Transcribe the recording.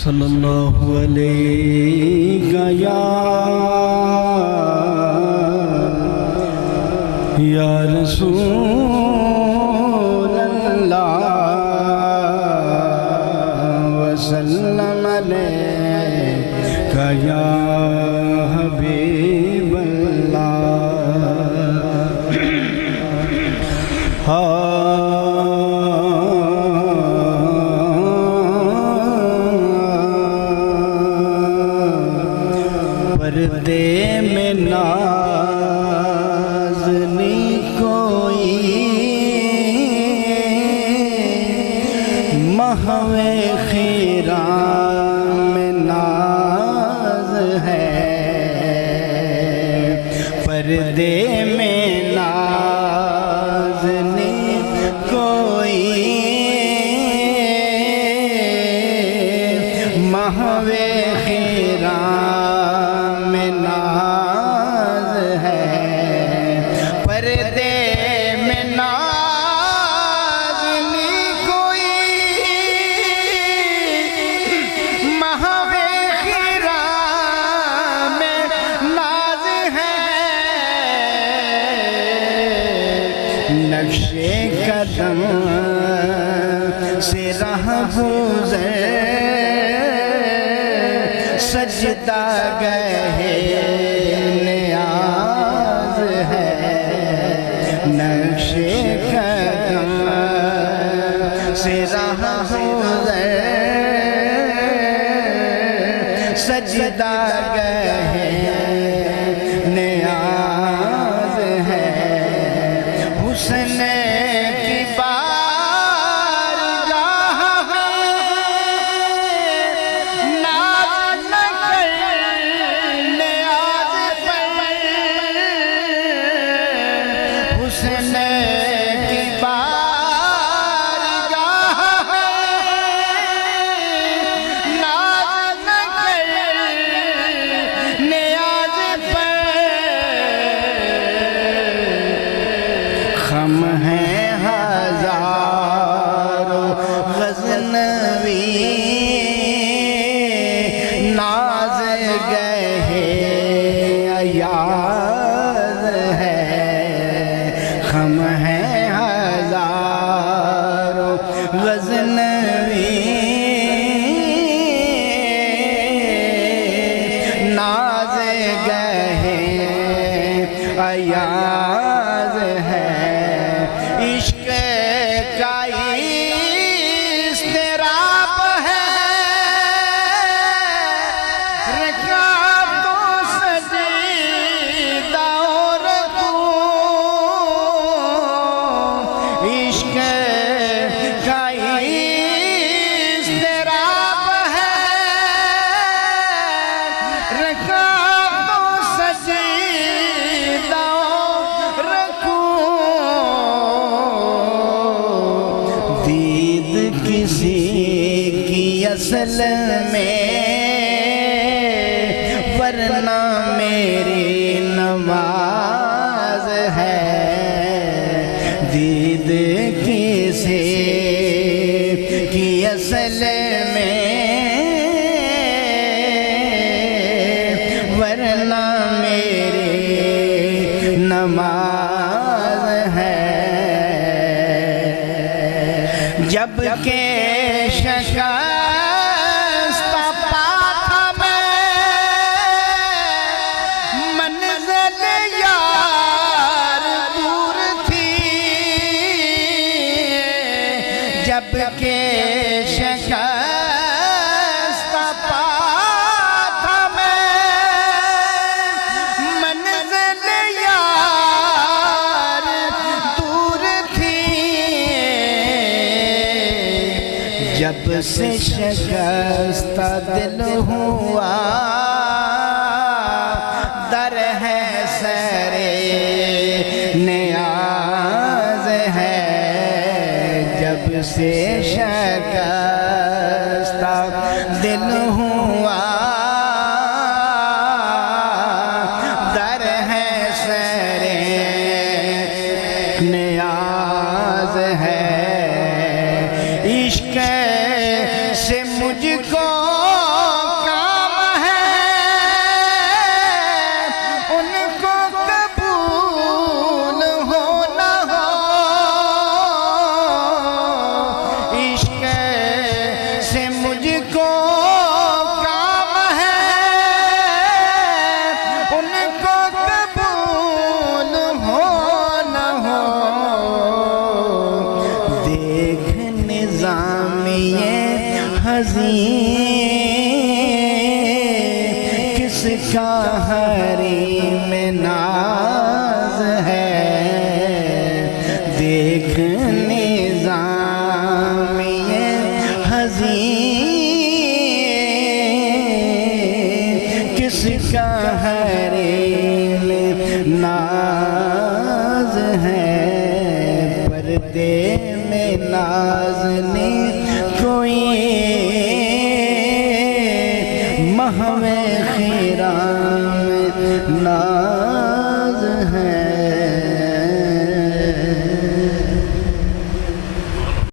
सल्लल्लाहु अलैहि या रसूल अल्लाह वसल्लम अलैका या हबीब अल्लाह। पर्दे में नाज़नी कोई महवे खीरा में नाज है। पर्दे में नाज़नी कोई महवे खीरा नक्शे कदम से राह गुज़र सजदा गहे नियाज़ है। नक्शे कदम से राह गुज़र सजदा गहे नियाज़ है। हुस्न की बारगाह में नाज़ न कर नियाज़ पर। हुस्न की बारगाह में नाज़ न कर नियाज़ पर। हम हैं हजारों गज़नवी नाज़ गहे अयाज़ है। हम हैं हजारों गज़नवी नाज़ गहे अयाज़ है। इश्क़ का इज़्तिराब है रकातों सजदा और रुकू। इश्क़ का इज़्तिराब है रकातों सजदा किसी की असल में वरना मेरी नमाज है। दीद किसी की असल में वरना मेरी नमाज है। जब के शिकस्ता पाथा मैं मंज़िल यार दूर थी। जब के शिकस्ता पाथा मैं मंज़िल यार दूर थी। जब से शिकस्ता दिल हुआ दर है सरे नियाज़ है। जब से शिकस्ता दिल हुआ दर है सरे नियाज़ है। इश्क़ से मुझको किसका हरीम में नाज है, देख निज़ाम ये हज़ीं, किसका हरीम में नाज है, पर्दे में नाज़नी कोई महवे खिराम नाज